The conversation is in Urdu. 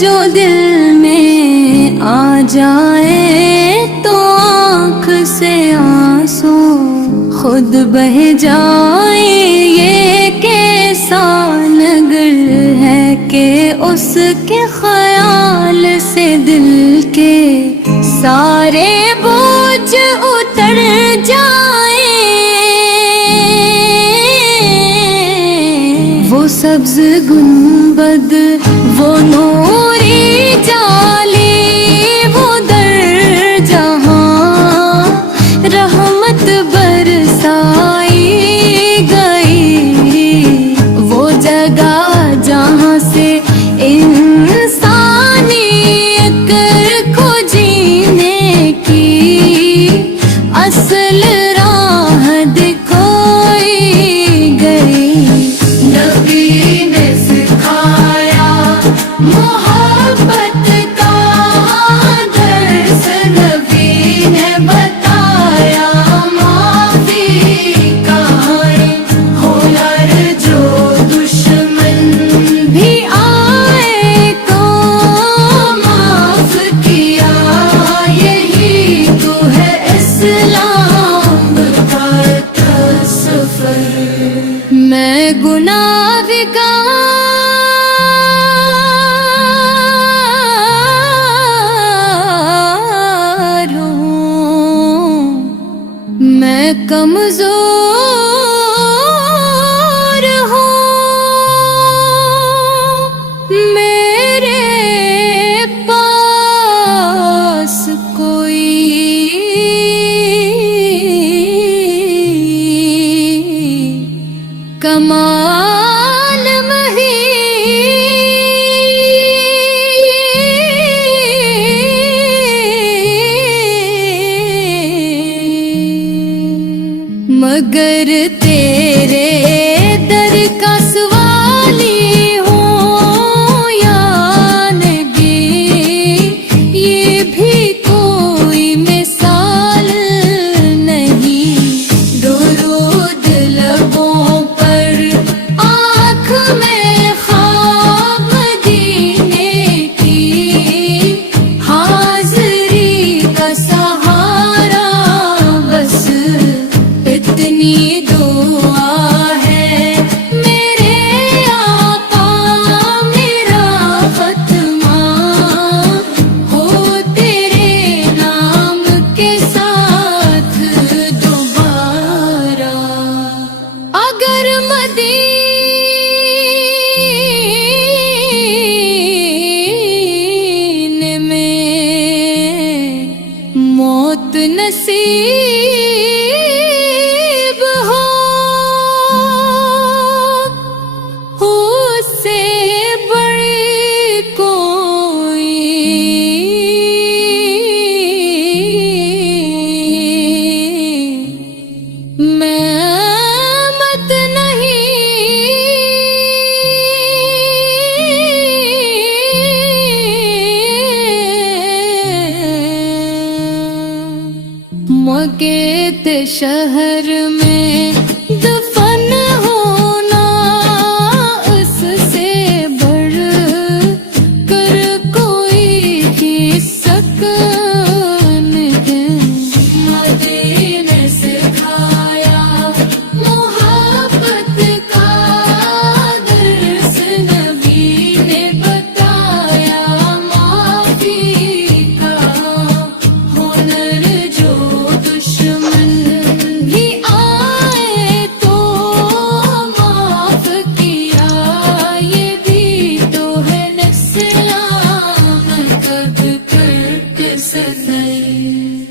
جو دل میں آ جائے تو آنکھ سے آنسو خود بہہ جائے. یہ کیسا نگر ہے کہ اس کے خیال سے دل کے سارے بوجھ اتر جائیں. وہ سبز گنبد، وہ نوری جالی، وہ در جہاں رحمت برسائی گئی. وہ جگہ جہاں سے انسانیت کو جینے کی اصل راہ دکھائی گئی. نبی نے سکھایا محبت کا درس، نبی نے بتایا معافی کا ہنر. جو دشمن بھی آئے تو معاف کیا، یہی تو ہے اسلام کا سفر. میں گناہ گار ہوں، میں کمزور ہوں، میرے پاس کوئی کمال نہیں. مگر تیرے در کا سوالی ہوں یا نبی، یہ بھی کوئی مثال نہیں. درود لبوں پر، آنکھ میں خواب دینے کی، حاضری کا سہارا بس اتنی دعا ہے. میرے آقا میرا ختمہ ہو تیرے نام کے ساتھ دوبارہ. اگر مدینے میں موت نصیب ہو اس سے بڑی کوئی نعمت نہیں. مکے شہر میں